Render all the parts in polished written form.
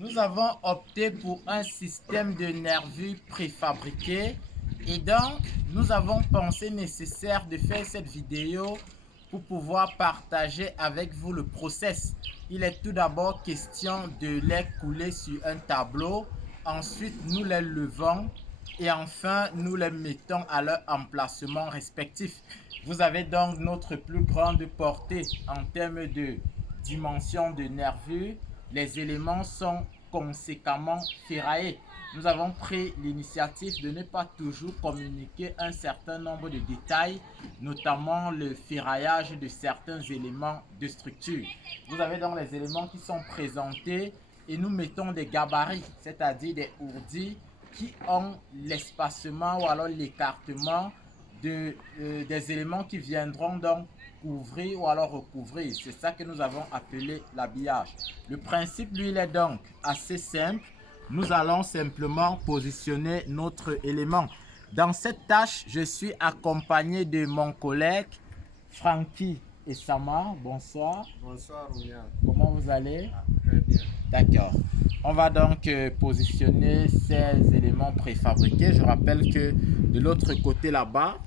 Nous avons opté pour un système de nervures préfabriqué et donc nous avons pensé nécessaire de faire cette vidéo pour pouvoir partager avec vous le process. Il est tout d'abord question de les couler sur un tableau, ensuite nous les levons et enfin nous les mettons à leur emplacement respectif. Vous avez donc notre plus grande portée en termes de dimension de nervure. Les éléments sont conséquemment ferraillés. Nous avons pris l'initiative de ne pas toujours communiquer un certain nombre de détails, notamment le ferraillage de certains éléments de structure. Vous avez donc les éléments qui sont présentés et nous mettons des gabarits, c'est-à-dire des ourdis qui ont l'espacement ou alors l'écartement des éléments qui viendront donc couvrir ou alors recouvrir. C'est ça que nous avons appelé l'habillage. Le principe, lui, il est donc assez simple. Nous allons simplement positionner notre élément. Dans cette tâche, je suis accompagné de mon collègue Francky et Sama. Bonsoir. Bonsoir, Ouya. Comment vous allez? Très bien. D'accord. On va donc positionner ces éléments préfabriqués. Je rappelle que de l'autre côté là-bas,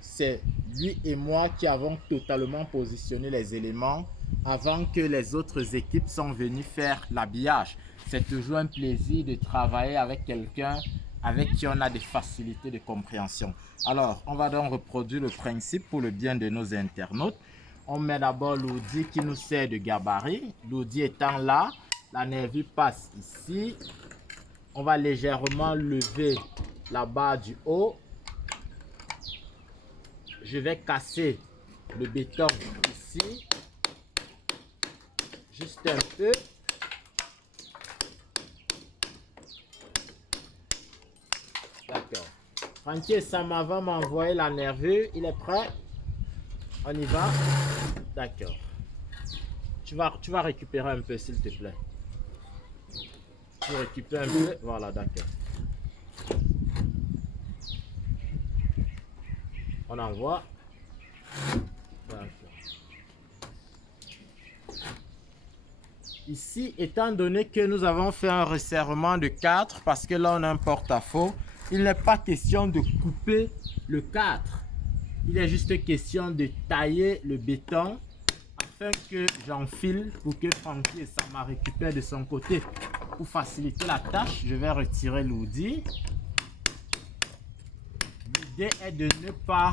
c'est lui et moi qui avons totalement positionné les éléments avant que les autres équipes sont venues faire l'habillage. C'est toujours un plaisir de travailler avec quelqu'un avec qui on a des facilités de compréhension. Alors, on va donc reproduire le principe pour le bien de nos internautes. On met d'abord l'ourdi qui nous sert de gabarit. L'ourdi étant là, la nervure passe ici. On va légèrement lever la barre du haut. Je vais casser le béton ici, juste un peu. D'accord. Francky Sama va m'envoyer la nervure. Il est prêt? On y va? D'accord. Tu vas récupérer un peu, s'il te plaît. Tu récupères un peu. Voilà, d'accord. On envoie. Ici, étant donné que nous avons fait un resserrement de 4, parce que là on a un porte-à-faux, il n'est pas question de couper le 4. Il est juste question de tailler le béton afin que j'enfile pour que Francky et Sama récupèrent de son côté. Pour faciliter la tâche, je vais retirer l'ourdi. L'idée est de ne pas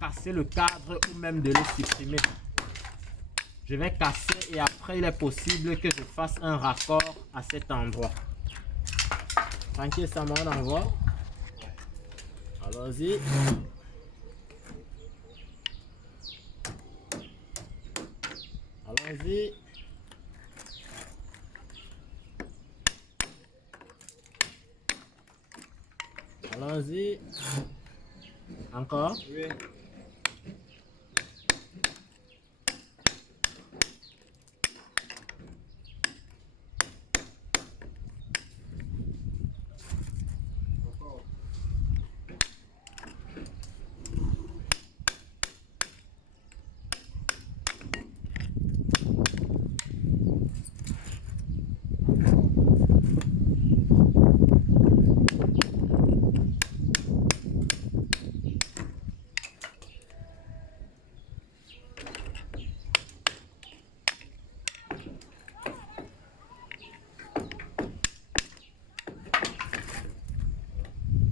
casser le cadre ou même de le supprimer. Je vais casser et après il est possible que je fasse un raccord à cet endroit. Francky, ça m'en envoie. Allons-y. Allons-y. Allons-y. Encore. Oui.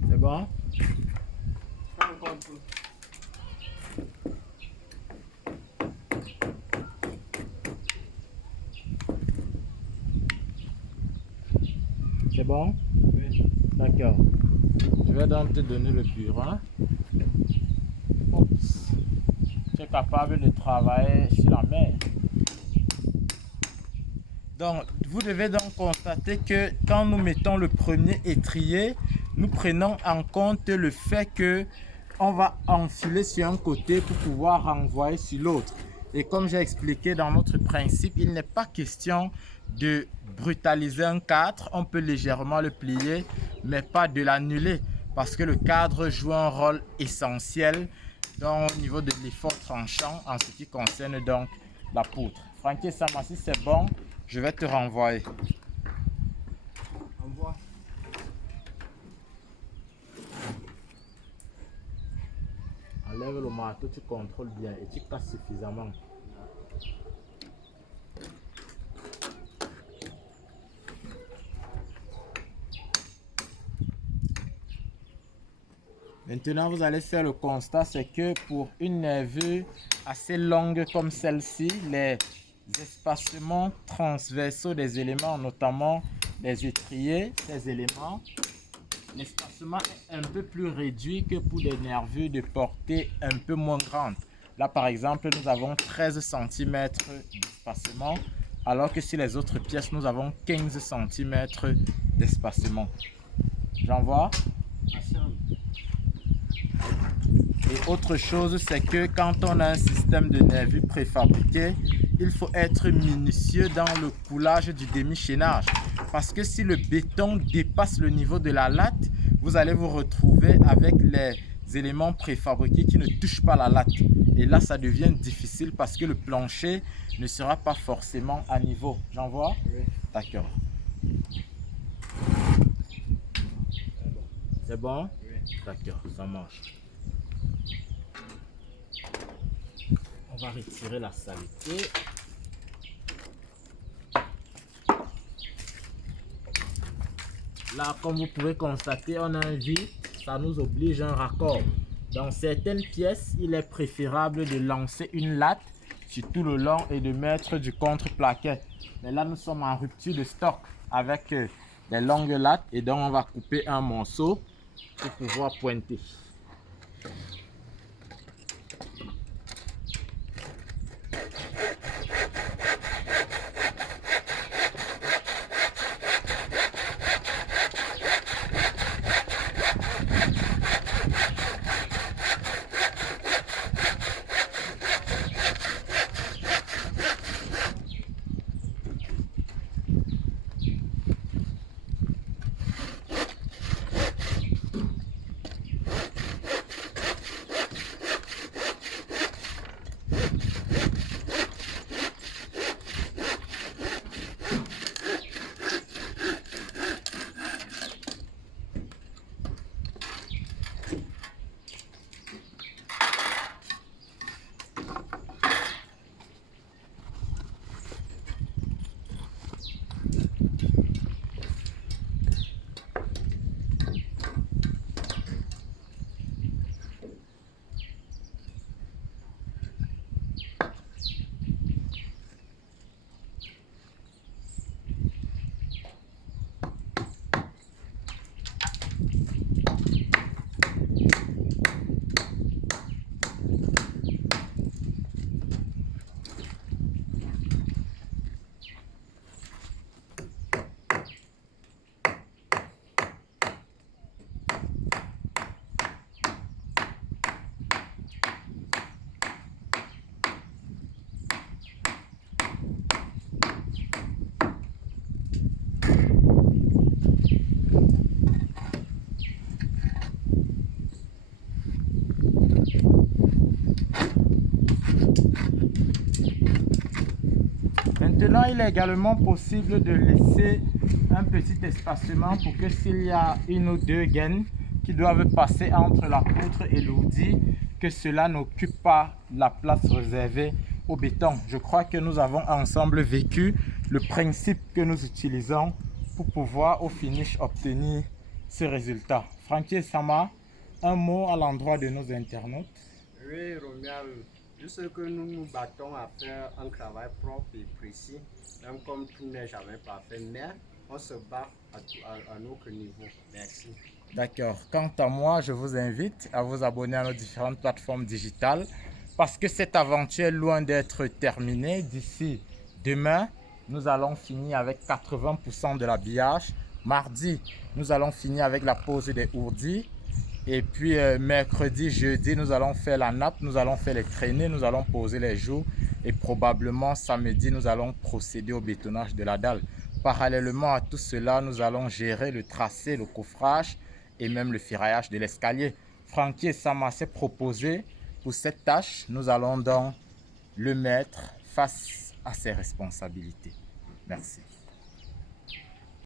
C'est bon? C'est bon? Oui. D'accord. Je vais donc te donner le burin. Oups. Tu es capable de travailler sur la mer. Donc, vous devez donc constater que quand nous mettons le premier étrier, nous prenons en compte le fait que on va enfiler sur un côté pour pouvoir renvoyer sur l'autre. Et comme j'ai expliqué dans notre principe, il n'est pas question de brutaliser un cadre. On peut légèrement le plier, mais pas de l'annuler. Parce que le cadre joue un rôle essentiel au niveau de l'effort tranchant en ce qui concerne donc la poutre. Francky Sama, si c'est bon, je vais te renvoyer. Enlève le marteau, tu contrôles bien et tu casses suffisamment. Maintenant, vous allez faire le constat, c'est que pour une nervure assez longue comme celle-ci, les espacements transversaux des éléments, notamment les étriers, ces éléments, l'espacement est un peu plus réduit que pour des nervures de portée un peu moins grande. Là, par exemple, nous avons 13 cm d'espacement, alors que sur les autres pièces, nous avons 15 cm d'espacement. J'envoie. Et autre chose, c'est que quand on a un système de nervures préfabriqué, il faut être minutieux dans le coulage du demi-chaînage. Parce que si le béton dépasse le niveau de la latte, vous allez vous retrouver avec les éléments préfabriqués qui ne touchent pas la latte. Et là, ça devient difficile parce que le plancher ne sera pas forcément à niveau. J'envoie? Oui. D'accord. C'est bon? Oui. D'accord, ça marche. On va retirer la saleté. Là, comme vous pouvez constater, on a un vide. Ça nous oblige à un raccord. Dans certaines pièces, il est préférable de lancer une latte sur tout le long et de mettre du contre-plaquet. Mais là, nous sommes en rupture de stock avec des longues lattes. Et donc, on va couper un morceau pour pouvoir pointer. Maintenant, il est également possible de laisser un petit espacement pour que s'il y a une ou deux gaines qui doivent passer entre la poutre et l'ourdi, que cela n'occupe pas la place réservée au béton. Je crois que nous avons ensemble vécu le principe que nous utilisons pour pouvoir au finish obtenir ce résultat. Frankie Sama, un mot à l'endroit de nos internautes. Oui, Romial, juste que nous nous battons à faire un travail propre et précis, même comme tout n'est jamais parfait, mais on se bat à notre niveau. Merci. D'accord. Quant à moi, je vous invite à vous abonner à nos différentes plateformes digitales parce que cette aventure est loin d'être terminée. D'ici demain, nous allons finir avec 80% de l'habillage. Mardi, nous allons finir avec la pose des ourdis. Et puis mercredi, jeudi, nous allons faire la nappe, nous allons faire les traînées, nous allons poser les joues. Et probablement samedi, nous allons procéder au bétonnage de la dalle. Parallèlement à tout cela, nous allons gérer le tracé, le coffrage et même le ferraillage de l'escalier. Frankie Sama s'est proposé pour cette tâche. Nous allons donc le mettre face à ses responsabilités. Merci.